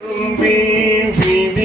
Be, be,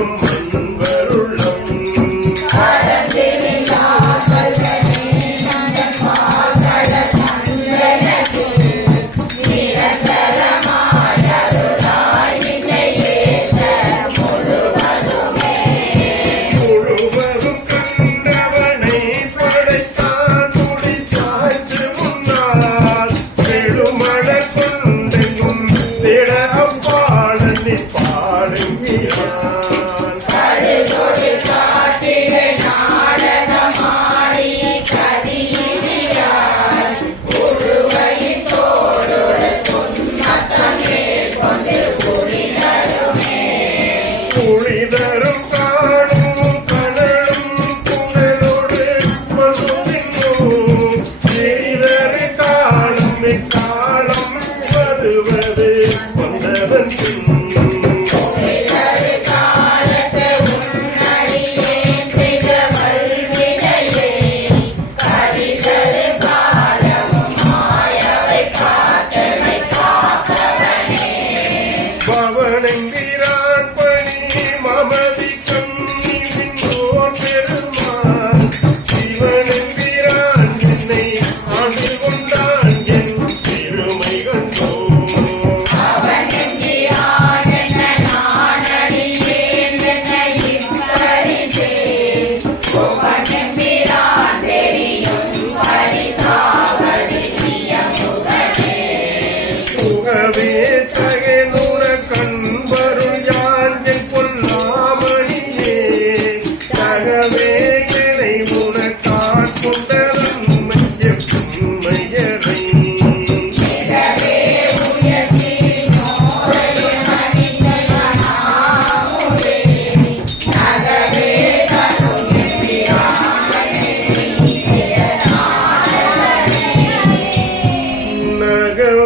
from திருவர்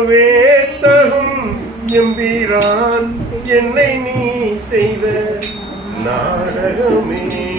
வாழ்வே தகும் எம்பிரான் என்னை நீ செய்த நாடகமே.